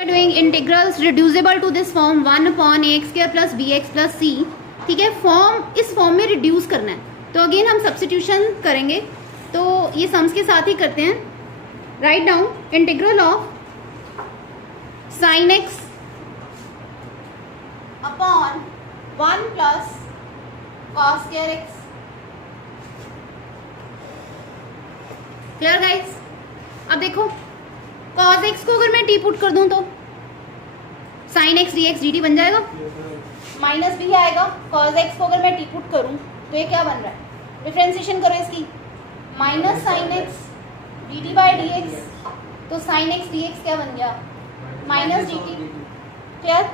Doing integrals reducible to this form 1 upon a x square plus b x plus c. ठीक है, form इस form में reduce करना है तो अगेन हम सब्स्टिट्यूशन करेंगे, तो ये सम्स के साथ ही करते हैं। Write down integral of sine x upon 1 plus cos square x. Clear guys? अब देखो कॉस एक्स को अगर मैं टी पुट कर दूं तो sine x D x D T बन जाएगा, माइनस भी आएगा। कॉस एक्स को अगर मैं टी पुट करूं तो ये क्या बन रहा है, डिफरेंशिएशन करो इसकी, minus sine x D T by D x, तो साइन एक्स डी एक्स क्या बन गया, माइनस डी टी। क्लियर?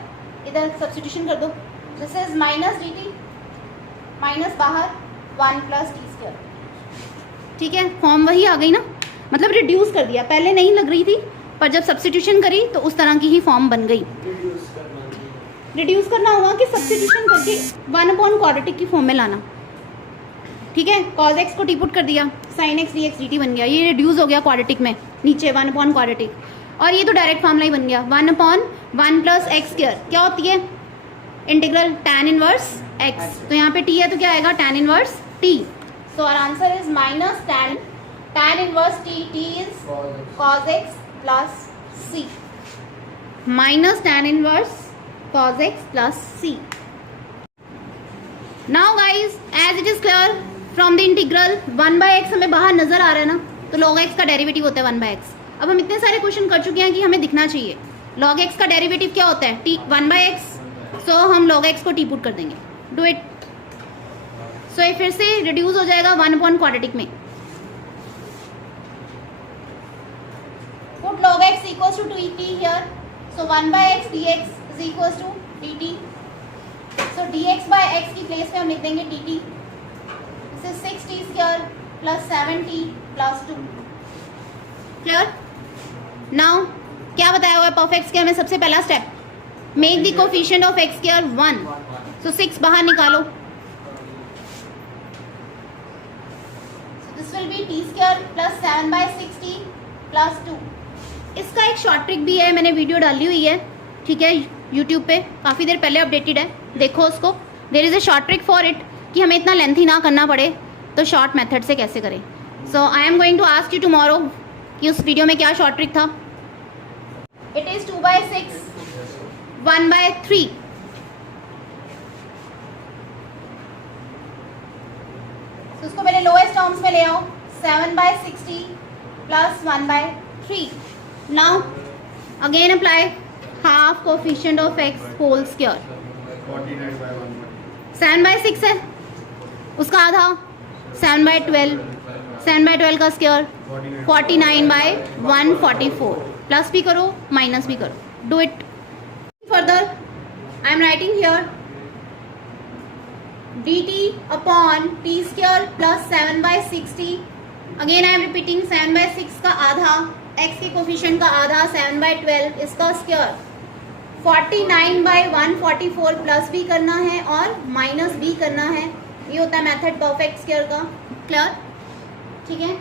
इधर सब्स्टिट्यूशन कर दो, this is minus d t, minus बाहर 1 प्लस टी स्क्वायर। ठीक है, फॉर्म वही आ गई ना, मतलब रिड्यूस कर दिया, पहले नहीं लग रही थी पर जब सब्स्टिट्यूशन करी तो उस तरह की ही फॉर्म बन गई। रिड्यूस करना हुआ कि सब्स्टिट्यूशन करके 1 अपॉन क्वाड्रेटिक की फॉर्म में लाना। ठीक है, कॉस एक्स को टी पुट कर दिया, sine x D x D T बन गया, ये रिड्यूस हो गया क्वाड्रेटिक में, नीचे 1 अपॉन क्वाड्रेटिक, और ये तो डायरेक्ट फॉर्मूला ही बन गया 1 अपॉन 1 प्लस एक्स स्क्वायर। क्या होती है इंटीग्रल tan इनवर्स x, तो यहाँ पे t है तो क्या आएगा tan inverse t। So our answer is minus tan inverse t is cos x plus c, minus tan inverse cos x plus c। Now guys as it is clear from the integral 1/x हमें बाहर नजर आ रहा है ना, तो log x का derivative होता है 1/x। अब हम इतने सारे क्वेश्चन कर चुके हैं कि हमें दिखना चाहिए log x का डेरिवेटिव क्या होता है, t 1/x, सो हम log x को टी पुट कर देंगे। Do it. सो ये फिर से रिड्यूस हो जाएगा 1 अपॉन क्वाड्रेटिक में। Put log x equals to 2t here, so 1/x dx is equals to dt, so dx by x की प्लेस पे हम लिख देंगे dt। This is 6t square plus 7t plus 2। Clear? Now क्या बताया हुआ है परफेक्ट स्क्वायर में, सबसे पहला step make the coefficient of x square 1, सो 6 बाहर निकालो, this will B T square plus 7/6t plus 2। इसका एक शॉर्ट ट्रिक भी है, मैंने वीडियो डाली हुई है, ठीक है, यूट्यूब पे काफ़ी देर पहले अपडेटेड है, देखो उसको। There is a short trick for it कि हमें इतना लेंथी ना करना पड़े, तो शॉर्ट मेथड से कैसे करें। So I am going to ask you tomorrow कि उस वीडियो में क्या शॉर्ट ट्रिक था। इट इज़ 2/6 1/3, तो उसको मेरे लोएस्ट टर्म्स में ले आओ, 7/60 plus 1/3। Now again apply half coefficient of x whole square. 7/6 है, उसका आधा 7/12, 7/12 का स्क्वायर 49/144, प्लस भी करो माइनस भी करो। Do it further. I am writing here dt upon T square plus 7/60, again I am repeating 7/6 का आधा, x के कोफिशिएंट का आधा 7/12, इसका स्क्वायर 49/144, प्लस भी करना है और माइनस भी करना है, ये होता है मेथड परफेक्ट स्क्वायर का। क्लियर? ठीक है,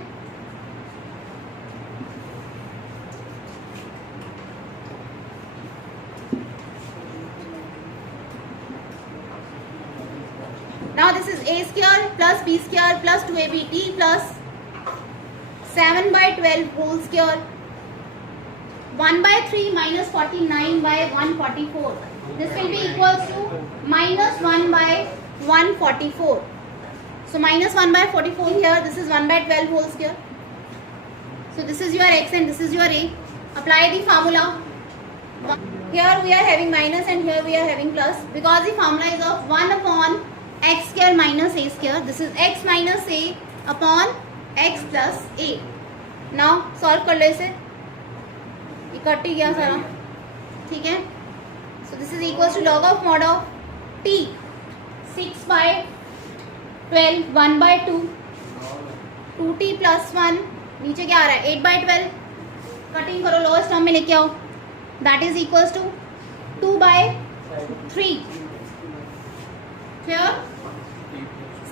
now this is a square plus b square plus 2abt plus 7/12 whole square 1/3 minus 49/144, this will be equals to minus 1/144, so minus 1/44 here, this is 1/12 whole square, so this is your x and this is your a. Apply the formula, here we are having minus and here we are having plus, because the formula is of 1 upon x square minus a square, this is x minus a upon x plus a। now solve कर लो इसे, ये cut ही गया सारा, ठीक है। So this is equal to log of mod of t 6/12 1/2 2t plus 1, नीचे क्या आ रहा है 8/12, कटिंग करो लोएस्ट टर्म में लेके आओ, that is equal to 2/3। Clear?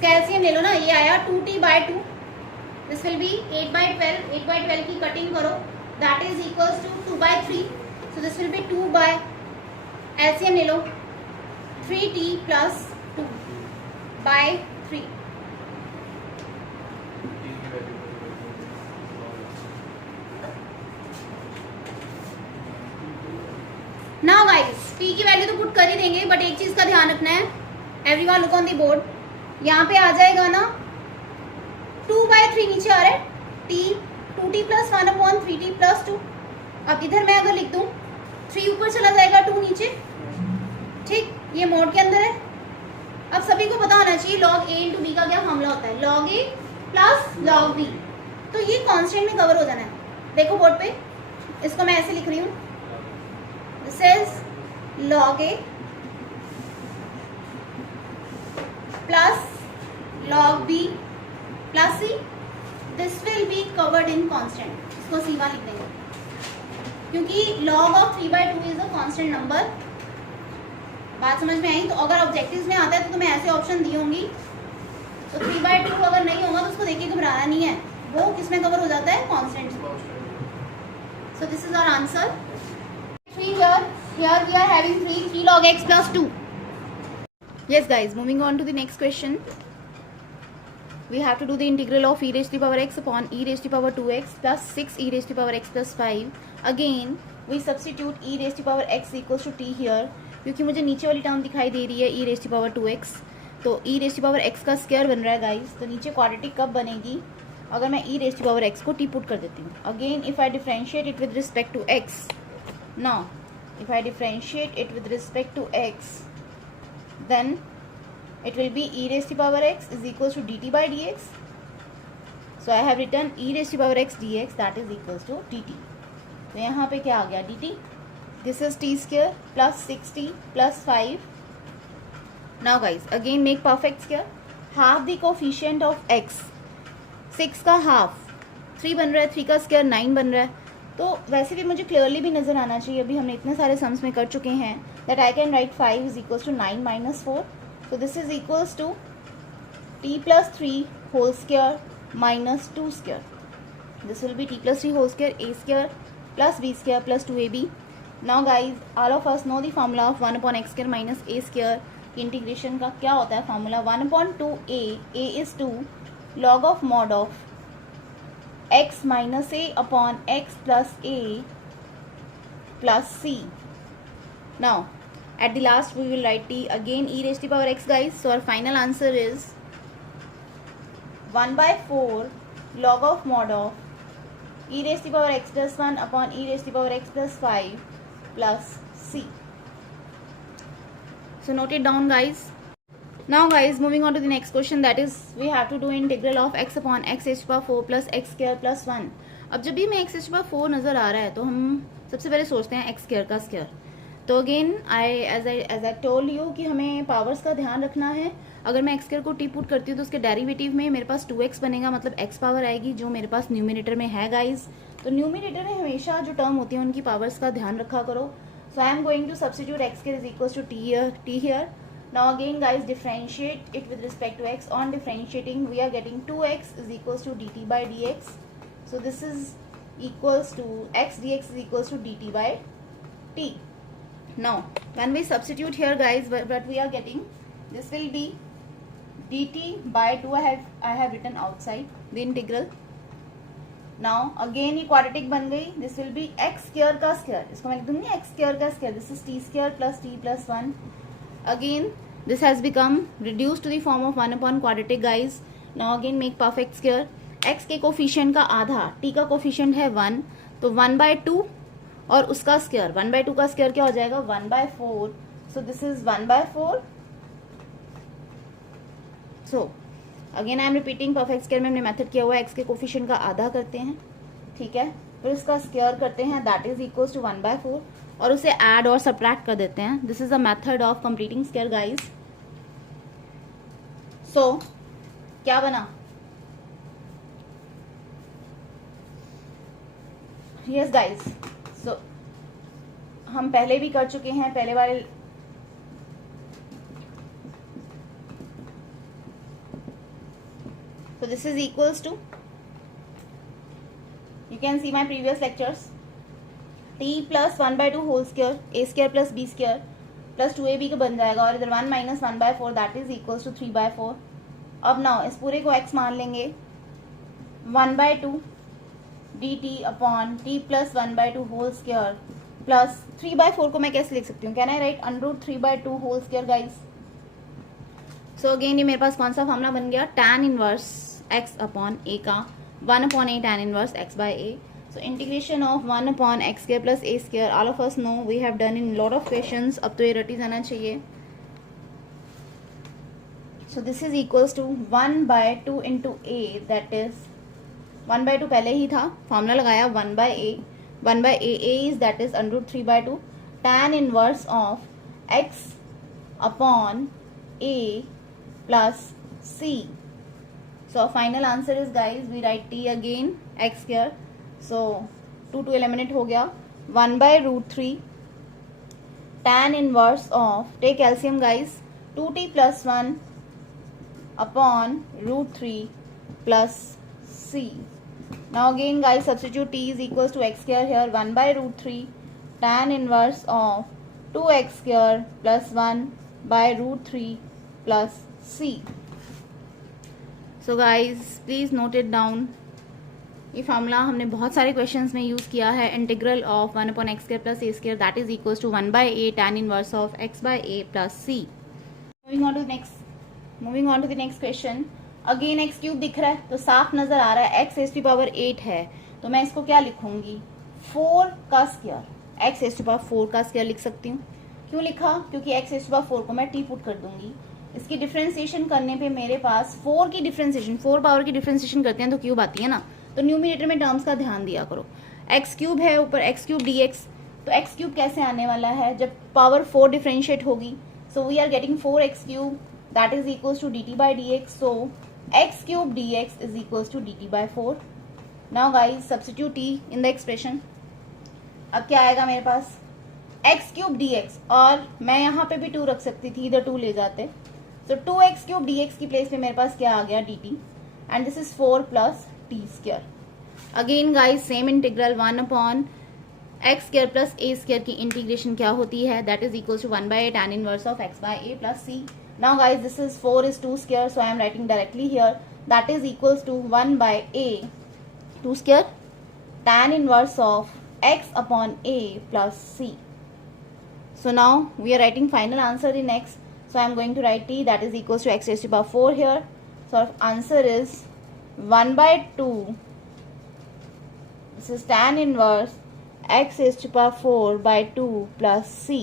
LCM ले लो ना, ये आया 2t/2, दिस विल बी 8/12, 8/12 की कटिंग करो, that is equals to 2/3, So this will be 2 by LCM ले लो 3t plus 2 by 3. Now guys, t की वैल्यू तो पुट कर ही देंगे, बट एक चीज का ध्यान रखना है. Everyone look on the board. यहाँ पे आ जाएगा ना 2/3 नीचे आ रहा है. t 2t plus 1/3t plus 2. अब इधर मैं अगर लिख दूं 3 ऊपर चला जाएगा 2 नीचे. ठीक, ये मोड के अंदर है. अब सभी को पता होना चाहिए log a इंटू बी का क्या फॉर्मूला होता है. log a plus log b. तो ये कांस्टेंट में कवर हो जाना है. देखो बोर्ड पे, इसको मैं ऐसे लिख रही हूँ. This is log a plus log b plus c. This will be covered in constant. इसको c1 लिख देंगे क्योंकि log of 3/2 is a constant number. बात समझ में आई? तो अगर ऑब्जेक्टिव्स में आता है तो मैं ऐसे ऑप्शन दी होंगी. तो 3/2 अगर नहीं होगा तो उसको देखिए घबराना नहीं है, वो किसमें कवर हो जाता है? Constant. So this is our answer. 3 here we are having 3 log x plus 2. Yes guys, moving on to the next question. We have to do the integral of e raised to the power x upon e raised to the power 2x plus 6 e raised to the power x plus 5. Again we substitute e raised to the power x equals to t here. क्योंकि मुझे नीचे वाली term दिखाई दे रही है e raised to the power 2x, तो e raised to the power x का square बन रहा है गाइस. तो नीचे क्वाड्रेटिक कब बनेगी? अगर मैं e raised to the power x को t पुट कर देती हूँ. Again if I differentiate it with respect to x. Now if I differentiate it with respect to x, then it will be e raised to the power x is equals to dt by dx. So I have written e raised to the power x dx, that is equals to dt. तो यहाँ पे क्या आ गया? dt. This is t square plus 6t plus 5. Now guys, again make perfect square. Half the coefficient of x. 6 का half 3 बन रहा है, 3 का स्क्वायर 9 बन रहा है. तो वैसे भी मुझे क्लियरली भी नज़र आना चाहिए, अभी हमने इतने सारे सम्स में कर चुके हैं, that I can write 5 is equals to 9 minus 4. So this is equals to t plus 3 whole square minus 2 square. This will be t plus 3 whole square a square plus b square plus 2ab. Now guys all of us know the formula of 1/x square minus a square. Integration का क्या होता है फॉर्मूला? 1/2a. a is 2 log of mod of x minus a upon x plus a plus c. Now at the last we will write t again e raised to the power x guys. So our final answer is 1/4 log of mod of e raised to the power x plus 1 upon e raised to the power x plus 5 plus c. So note it down guys. Now guys, moving on to the next question, that is we have to do integral of x upon x raised to the power 4 plus x square plus 1. अब जब भी हमें x raised to the power 4 नज़र आ रहा है तो हम सबसे पहले सोचते हैं x स्क्वायर का स्क्वायर. तो again as I told you कि हमें पावर्स का ध्यान रखना है. अगर मैं x स्क्वायर को t पुट करती हूँ तो उसके डेरिवेटिव में मेरे पास 2x बनेगा, मतलब x पावर आएगी जो मेरे पास न्यूमिनेटर में है गाइज. तो न्यूमिनेटर में हमेशा जो टर्म होती है उनकी पावर्स का ध्यान रखा करो. So I am going to substitute x square is equals to t here. Now again guys, differentiate it with respect to x. On differentiating we are getting 2x is equals to dt by dx. So this is equals to x dx is equals to dt by t. Now when we substitute here guys, what we are getting, this will be dt by 2. I have written outside the integral. Now again ये quadratic बन गई. This will be x square का square. इसको मैं लिख दूंगी x square का square. This is t square plus t plus 1. Again this has become reduced to the form of 1 upon quadratic guys. Now again make perfect square. x के coefficient का आधा, t का coefficient है 1, तो 1/2 और उसका square 1/2 का स्क्वायर क्या हो जाएगा? 1/4. सो this is 1/4. So again I am repeating, perfect square में हमने मेथड किया हुआ है, x के कोफिशिएंट का आधा करते हैं, ठीक है, फिर उसका स्क्वायर करते हैं, दैट इज इक्वल्स टू 1/4 और उसे ऐड और सब्ट्रैक्ट कर देते हैं. This is a method of completing square guys. So क्या बना? यस गाइज, सो हम पहले भी कर चुके हैं, पहले वाले so this is equals to, you can see my previous lectures. t plus 1/2 whole square a square plus b square plus 2ab का बन जाएगा, और इधर 1 माइनस 1/4 दैट इज इक्वल्स टू 3/4. अब नाउ इस पूरे को x मान लेंगे. 1/2 dt upon t plus 1/2 whole square plus 3/4 को मैं कैसे लिख सकती हूँ? Can I write √3/2 whole square guys? So again ये मेरे पास कौन सा फॉर्मूला बन गया? tan inverse x upon a का 1/a tan inverse x by a. So integration of 1/x square plus a square, all of us know, we have done in lot of questions. अब तो ये रटी जाना चाहिए. So this is equals to 1/2 into a, that is 1/2 पहले ही था, formula लगाया 1/a. 1/a is that is √3/2 tan inverse of x upon a plus c. So our final answer is guys, we write t again x square. So 2 eliminate हो गया. 1/√3 tan inverse of, take LCM guys, 2t plus 1 upon √3 plus c. Now again guys, substitute t is equals to x square here. 1/√3 tan inverse of 2x square plus 1/√3 plus c. So guys please note it down. ये formula हमने बहुत सारे questions में use किया है. Integral of 1/x square plus a square that is equals to 1/a tan inverse of x by a plus c. Moving on to the next question. Again x cube दिख रहा है तो साफ नजर आ रहा है x रेज़ टू पावर 8 है, तो मैं इसको क्या लिखूंगी? 4 का square. x raise to power 4 का स्क्वायर लिख सकती हूँ. क्यों लिखा? क्योंकि x रेज़ टू पावर 4 को मैं t पुट कर दूंगी. इसकी डिफ्रेंसिएशन करने पे मेरे पास 4 की डिफ्रेंसिएशन, 4 पावर की डिफ्रेंसिएशन करते हैं तो क्यूब आती है ना, तो न्यूमिनेटर में टर्म्स का ध्यान दिया करो. एक्स क्यूब है ऊपर, एक्स क्यूब डी एक्स, तो एक्स क्यूब कैसे आने वाला है? जब पावर 4 डिफ्रेंशिएट होगी. So we are getting 4x cube that is equals to dt by dx. So x cube dx is equals to dt by 4. Now guys substitute t in the expression. अब क्या आएगा मेरे पास? x cube dx, और मैं यहाँ पे भी 2 रख सकती थी, इधर 2 ले जाते. सो 2x क्यूब dx की प्लेस पे मेरे पास क्या आ गया? dt, and this is 4 plus t square. Again guys same integral 1/x square plus a square की इंटीग्रेशन क्या होती है? That is equals to 1/a tan inverse of x by a plus c. Now guys this is 4 is 2 square, so I am writing directly here that is equals to 1/a 2 square tan inverse of x upon a plus c. So now we are writing final answer in x. So I am going to write t that is equals to x raised to power 4 here. So our answer is 1/2. This is tan inverse x raised to power 4 by 2 plus c.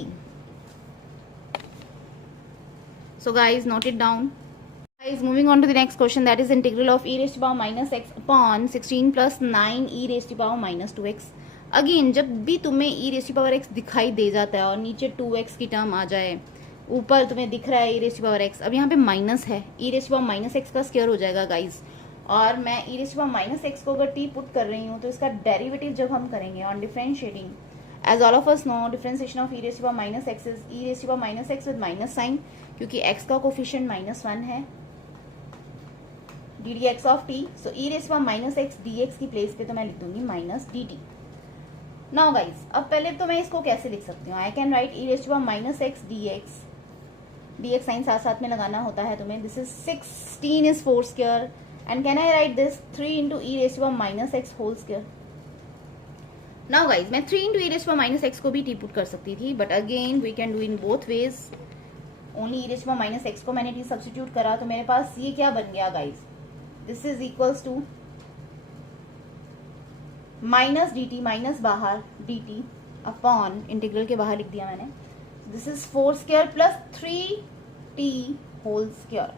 So guys note it down. Guys moving on to the next question, that is integral of e raised to power minus x upon 16 plus 9 e raised to power minus 2x. Again जब भी तुम्हें e raise to power x दिखाई दे जाता है और नीचे 2x की term आ जाए, ऊपर तुम्हें दिख रहा है e raise to power x, अब यहाँ पे माइनस है, e raise to power minus x का स्क्वायर हो जाएगा गाइज. और मैं e raise to power minus x को अगर t पुट कर रही हूँ तो इसका डेरिवेटिव जब हम करेंगे on differentiating, as all of us know, differentiation of e raise to power minus x is e raise to power minus x with minus sign, क्योंकि x का कोफिशिएंट -1 है, d d x of t. So e raise to power minus x dx की place पे तो मैं लिख दूंगी minus dt. Now guys अब पहले तो मैं इसको कैसे लिख सकती हूँ? I can write e raise to power minus x dx, dx sign साथ साथ में लगाना होता है तुम्हें. This is 16 is 4 square, and can I write this 3 into e raise to power minus x whole square. Now guys मैं 3 into e raise to power minus x को भी टी पुट कर सकती थी, but again we can do in both veg. Only e raise to power minus x को मैंने T substitute करा, तो मेरे पास ये क्या बन गया guys? This is equals to minus d t, minus बाहर डी टी अपॉन इंटीग्रल के बाहर लिख दिया मैंने. This is 4 square plus 3t whole square.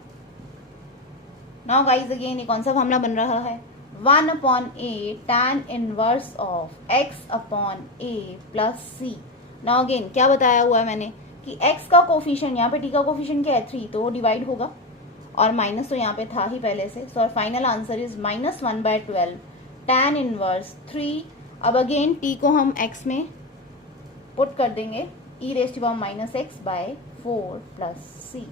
Now guys again ये कौन सा फॉर्मूला बन रहा है? 1/a tan inverse of x upon a plus c. Now again क्या बताया हुआ है मैंने कि x का कोफिशिएंट, यहाँ पे t का कोफिशिएंट क्या है? 3, तो वो डिवाइड होगा, और माइनस तो यहाँ पे था ही पहले से. So final answer is -1/12 tan inverse 3. अब अगेन t को हम x में पुट कर देंगे, e raise to power minus x by 4 plus c.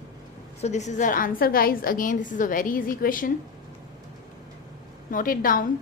So this is our answer guys. Again this is a very easy question, note it down.